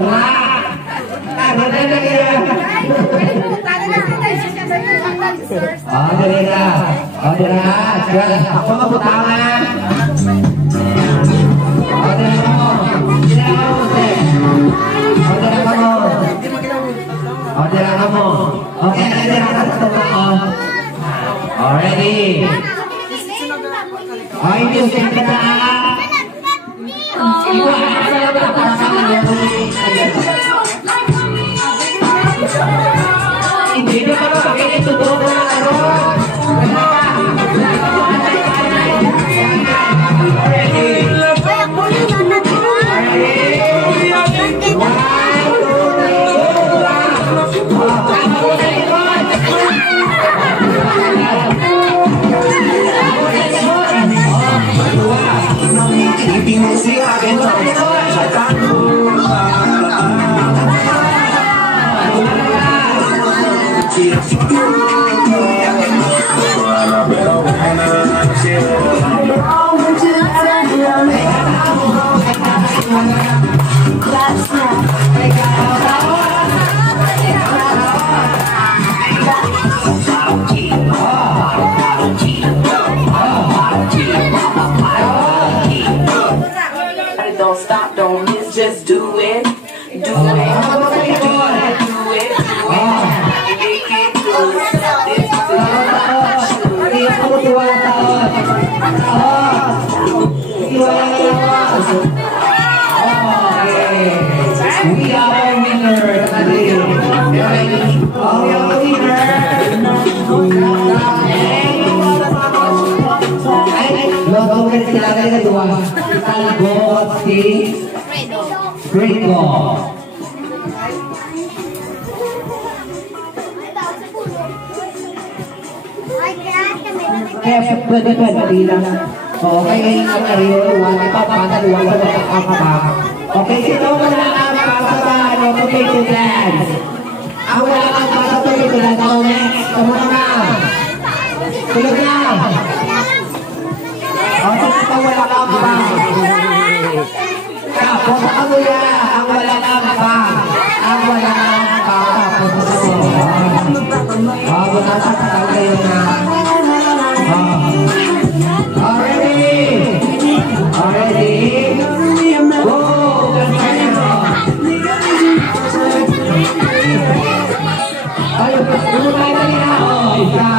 nga. Tago na lang yan. O, dali na. O, dali na. Ako mabutangan. O, dali na mo. Dali na mo, Jose. O, dali na mo. O, dali na mo. Okay, dali na sa tuwa ko. Already. O, music ka na. Hindi na ka ba? Ito po na ano? Don't stop, don't miss, just do it. Do it. We are a winner today. Kaya pwede lang. Okay, ang ariyo, wala pa pataluan sa mga okay, sino wala ang pasabaan o okay to dance? Ang wala ang pasabaan to dance ako next. Kamuha na. Tulog na. O, sino wala ang pasabaan? Tapos ako yan, ang wala ang pasabaan. Ang wala ang pasabaan. Bago na sa kayo na. Already? Go! Ayun, lumay na niya ako. Isa.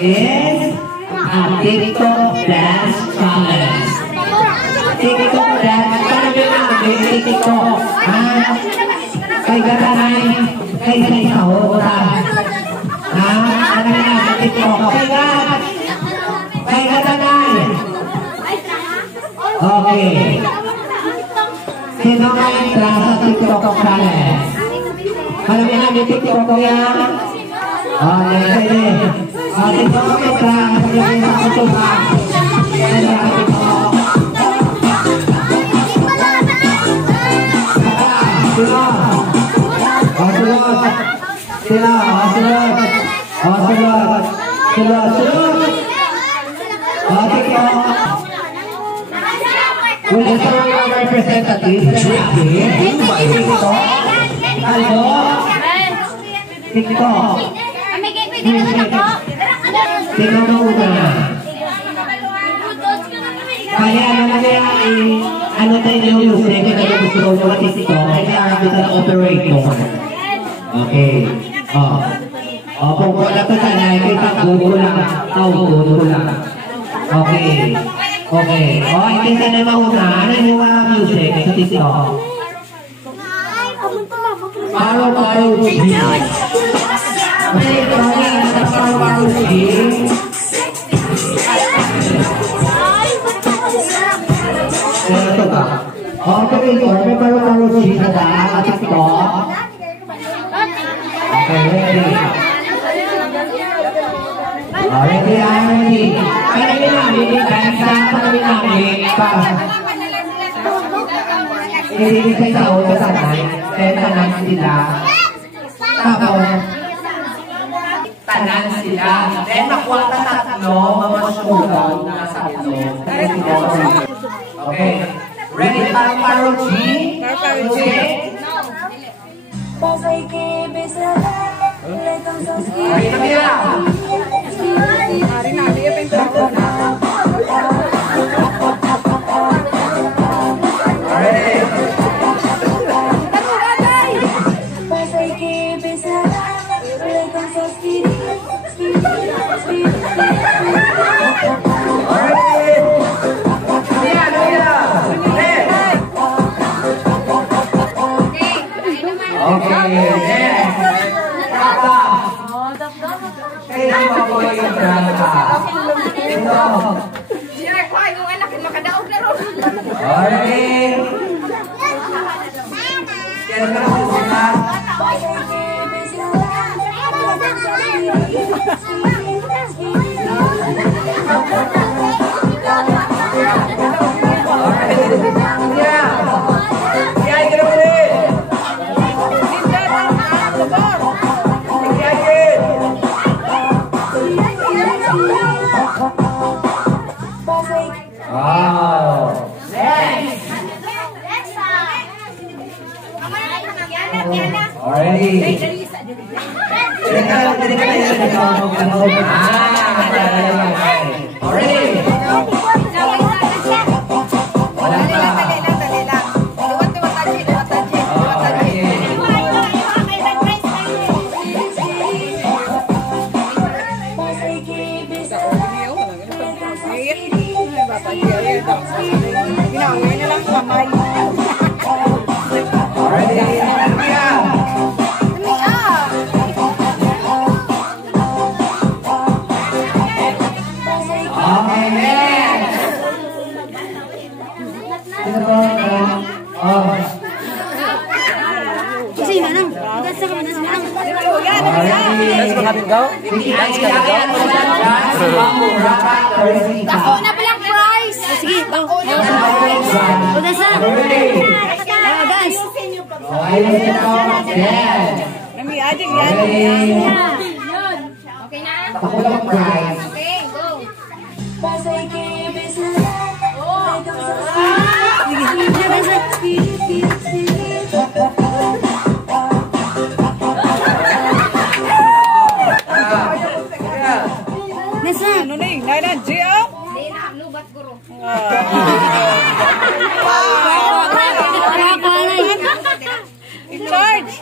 Is a TikTok dance challenge. TikTok dance challenge. TikTok. Kay gatanay, kay ganay sa hotan. Ano na TikTok? Kay gatanay. Okay. Sino ka entra sa TikTok challenge? Malami na may TikTok ko yan. Sige. TikTok ka entra. Sabihin sa kutuban. Entra ka TikTok. Sunod. TikTok. Pagkakis na natin. TikTok. Ano? TikTok. Tingnan mo una na. Kaya ano na ano tayo yung music na gusto ko naman TikTok. Kaya kita na operator. Okay. Kung wala ka na nakikita, gulo lang. Gulo lang. Okay. Okay. Hindi ka na mauna. Ano yung music sa TikTok? Paro G. Okay, Paro G. Ito ba? Okay, may Paro G na daan at TikTok. Okay, ready. Ready, ready. Kaya namin, kaya namin ibibigay sa auto sanay, tanan sila. Tapos, tanan sila. Then, nakuha ka tatlo, mamasugaw na sa ito. Okay. Ready, Paro G? Ako na palang prize! Sige, ako na palang prize! Udah sa! Guys! Nami ading yan! Okay na? Ako lang prize! Okay, go! Nasa? Ano na yung nainan, Gio? Hindi na, lubat guro. In charge!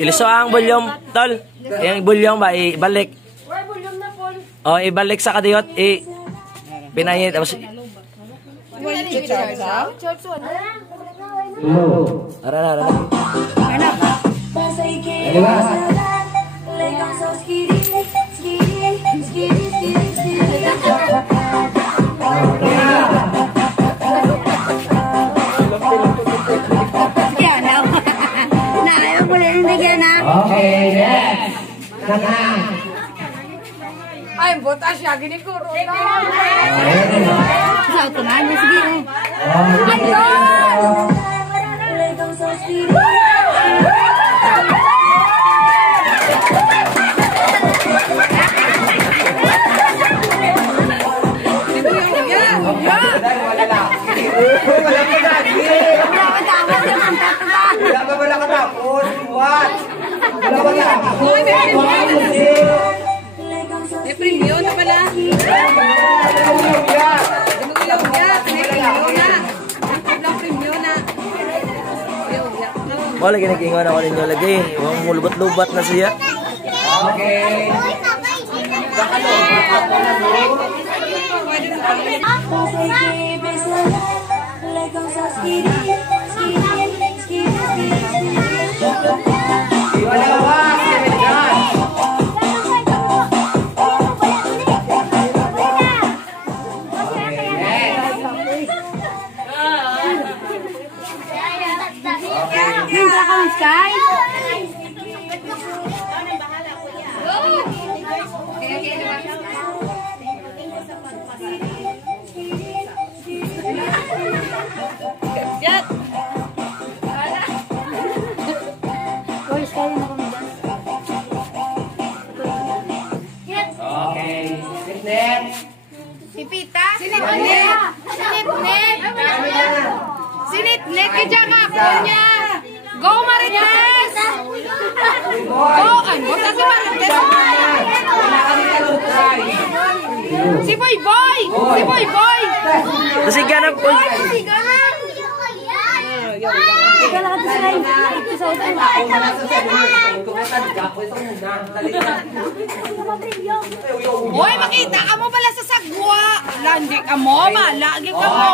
Iliso ang bulyong, tol. Yung bulyong ba, ibalik. O, ibalik sa kadiyot, pinahit. Tapos, ara. Okay, next. Ay, butas siya, ginikuro na. Sa ito na, sige. Wala Wala ginikingon ako ninyo lagi. Huwag mulubot-lubat na siya. Okay. Minta kang Sky. Yan. Hoy, Sky na kami dyan. Okay. Sit. Si Pita? Sinitnet! Sinitnet! Sinitnet! Kaya ka ako niya! Go Marites! Go! Ano? Kasi Marites! Si Boy Boy! Si Boy Boy! Kasi ganap ko. Si Ganang! Ika lang ito sa line. Ito sa utan. Hoy, makita ka mo pala sa sagwa! Landi ka mo, malagi ka mo!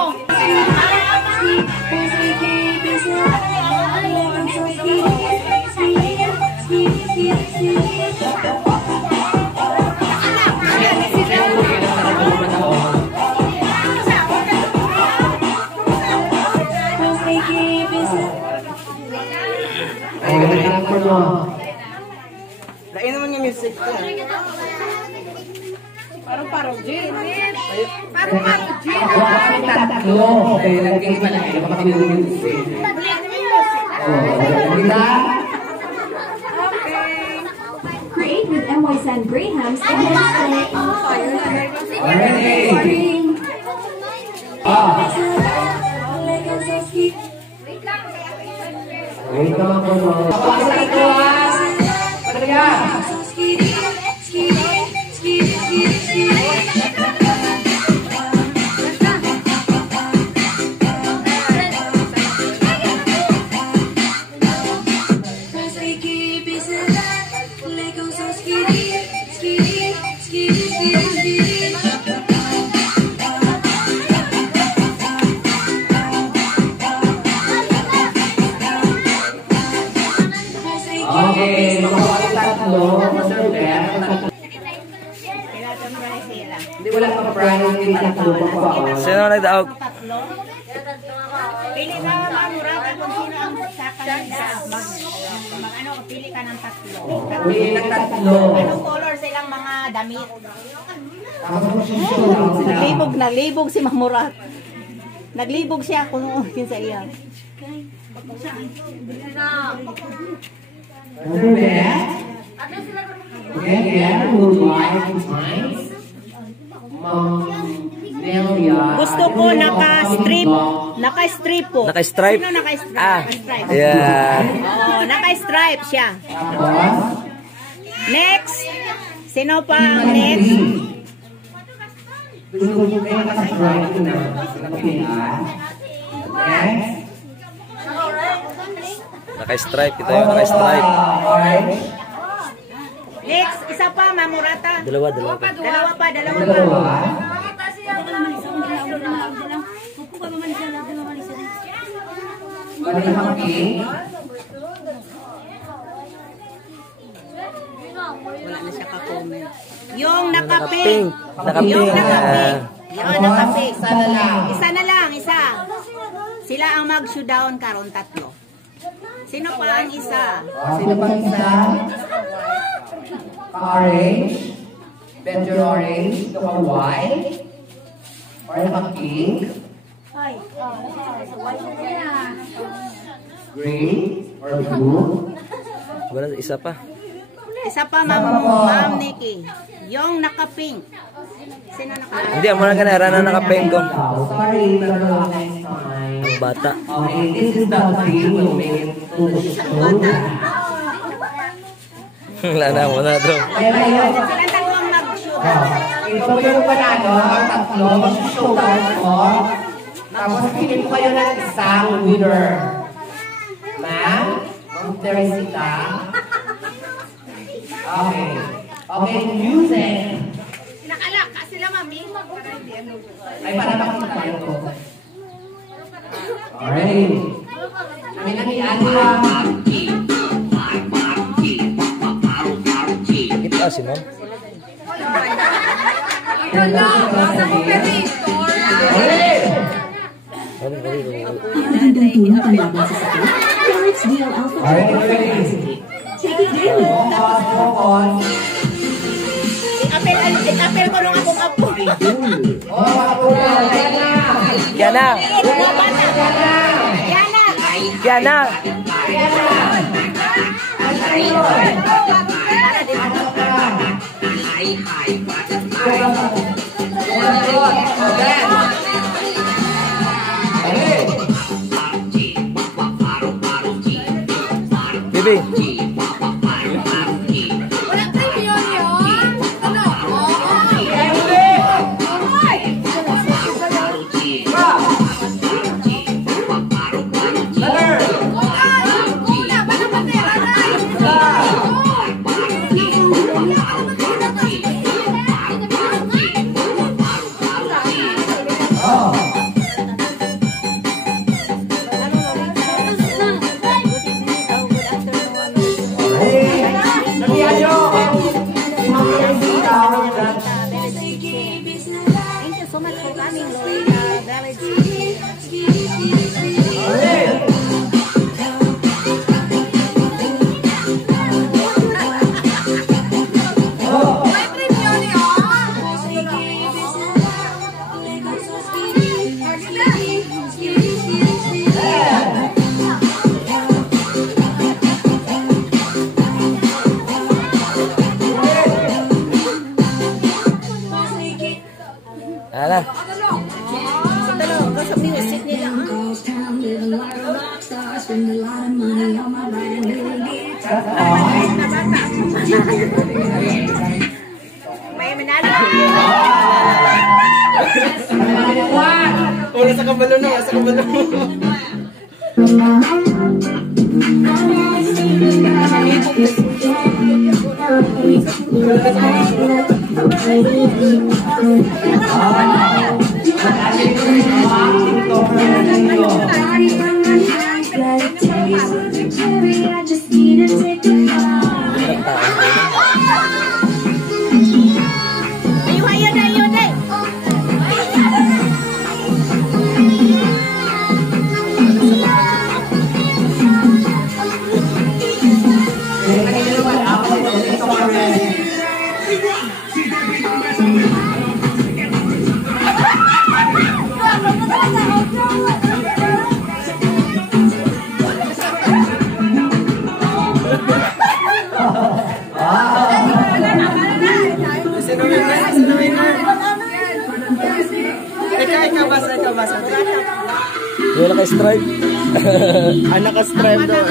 Lain naman yung music ko. Parang Jin. Parang Jin. Tatlo. Okay, lagi pa na. Baka kami yung music. Create with MY San Grahams and then Already. Wait naman po mo. Tapos sa ito Talaga. Okay, makapagin tatlo. Hindi wala pa prize yung tatlo pa. Sino nagdaog? Pili na mamurata kung sino ang sa kanila. Pili ka ng tatlo. Pili ng tatlo. Anong color silang mga damit? Naglibog si Mamurat. Naglibog siya kung kinsa iya. Gusto ko naka-strip. Naka-strip po. Naka-stripe? Sino naka-stripe? Ah, Naka-stripe. yeah. Oo, naka-stripe siya. Next. Sino pa ang next? Naka-stripe. Ito yung naka-stripe. Next, isa pa, Mamurata. Dalawa. Dalawa pa. Wala na siya ka-comment. Yung naka-pink. Naka-pink. Yung naka-pink. Yung naka-pink. Isa na lang. Isa. Sila ang mag-showdown karon tatlo. Sino pa ang isa? Sino pa isa? Orange. Medyo orange. Ito ka white. Or naka-pink. Green. Or blue. Wala, isa pa. Isa pa, Ma'am Nikki. Yung naka-pink. Sino naka-pink? Hindi, amo na ganara na naka-pink ko. Sorry, pero next time. Ang bata. Okay, this is the three. We'll make it Wala na, wala to. Silang tatlong mag-showdown. Ito yung panalo, ang tatlo, mag-showdown ko. Tapos pili ko kayo ng isang winner. Ma'am? Teresita. Okay. Okay, music. Nakalak ka sila, mami. Ay, para makita tayo to. Alright. Minamihan ka. Kita si ma'am. Magandang tulong palaban sa sakit. Carrots DL Alpha. Take it daily. Apel ko nung akong apo. Yana. Yana. Bibi. Walang premium yun. Ano? Thank you so much for coming, Lorena. Very good. May premium Ana. Go sa music nila. May manalo. Wala sa kabalo na, sa kabalo. Ayun eh. Wala ka stripe. Anak ka stripe daw.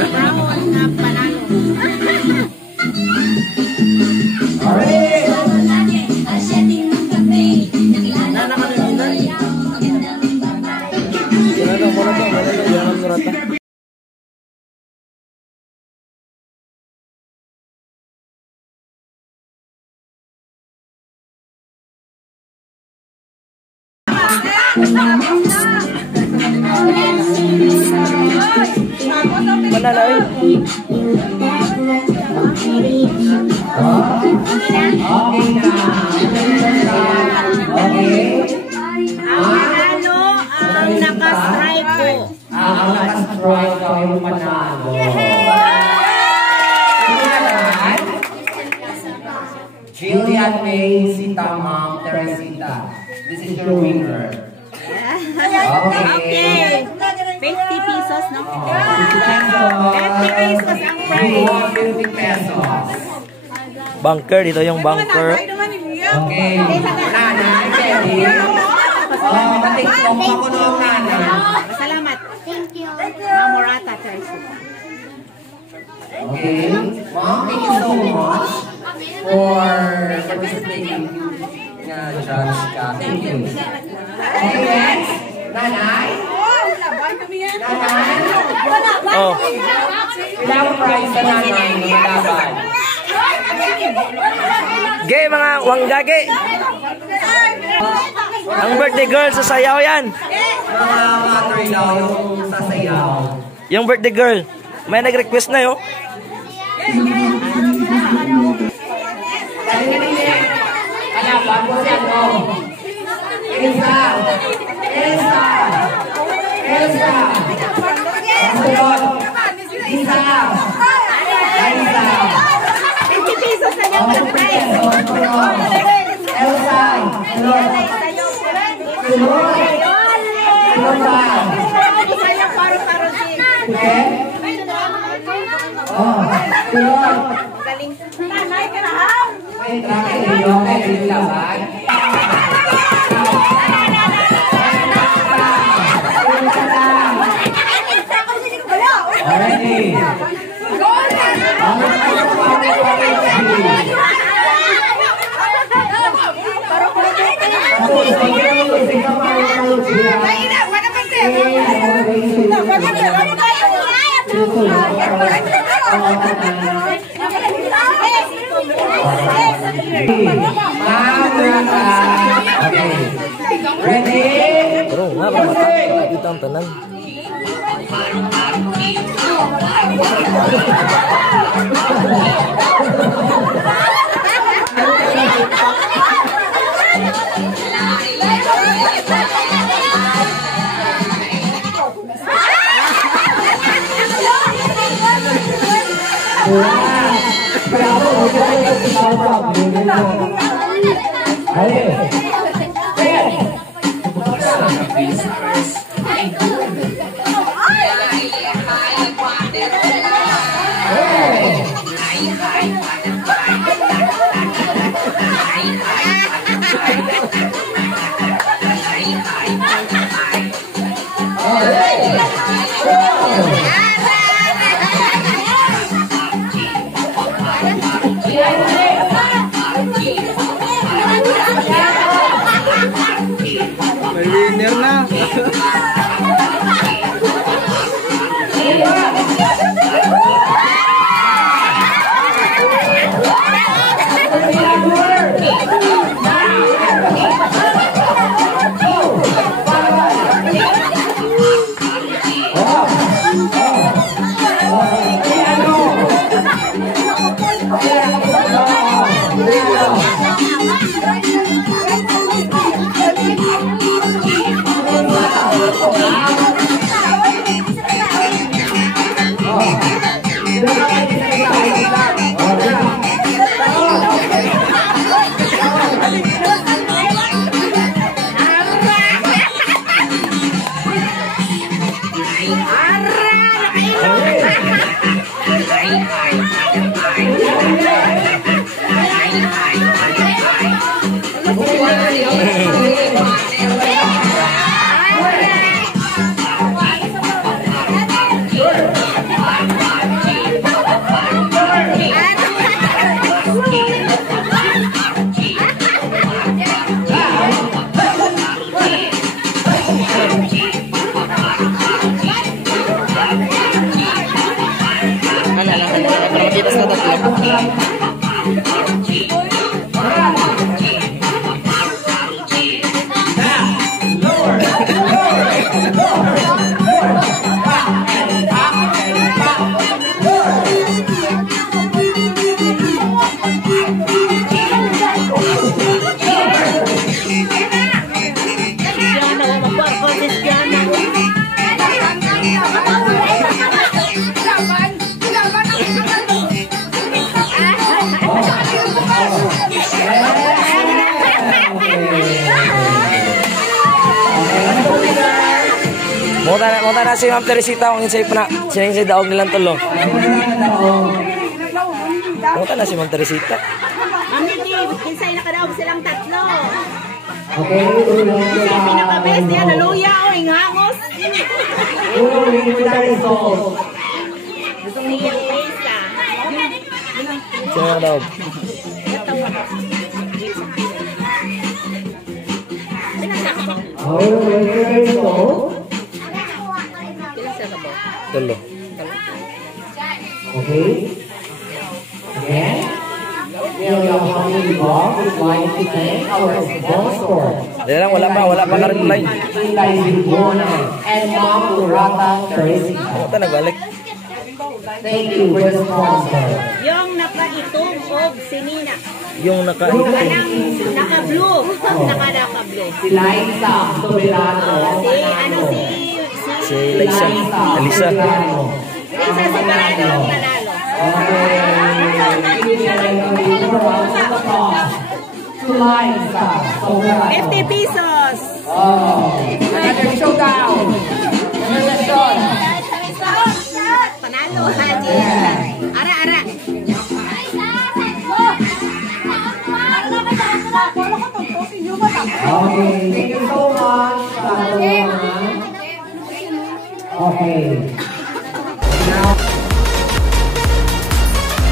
Manalo eh. Okay na. Okay. Manalo ang naka-stripe po. Ang naka-stripe daw yung manalo. Jillian May, Sita Ma'am, Teresita. This is your winner. Okay. 50 pesos, no? 50 pesos ang price. 50 pesos. Bunker, dito yung bunker. Okay. Nanay, Kelly. Matiktok ako ng nanay. Salamat. Thank you. Mamorata, Teresa. Okay. Ma'am, thank you so much for participating na judge ka. Thank you. Okay, next. Nanay? Nanay? Oh. Ilang prize na nanay na malaban? Ge, mga wanggage. Ang birthday girl, sasayaw yan. Mga mother daw yung sasayaw. Yung birthday girl. May nag-request na yun. Alam, bago siya mo. Elsa! Elsa! Elsa! Kasunod! Lisa! Lisa! 50 pesos na niya para prize. Elsa! Sunod! Sunod! Sunod ba? Sayang paro-paro din. Okay? Oh, sunod! Galing. Nanay ka na ha? Wait, Rocky, okay, hindi laban. Already. Ready? Bro, nga ba mata? Dito ang tanan. Monta na si Ma'am Teresita kung insay pa na siya yung daog nilang tulo. Monta na si Ma'am Teresita. Mami, kinsay nakadaog silang tatlo. Okay, Pinakabes niya, naluya o ingangos. Gusto niya isa. Sino yung daog? Tulo. Okay? Again, Miriam Hamilton Bong is going to take our ball score. Dahil lang, wala pa ka-reply. Inday Zibona and Mom Urata Teresa. Ano ka nagbalik? Thank you for the sponsor. Yung nakaitong og sinina. Yung naka... Naka-blue. Naka-blue. Si Liza Soberano. Si Elisa. Lisa Soberano ang panalo. Liza Soberano. 50 pesos. Oh.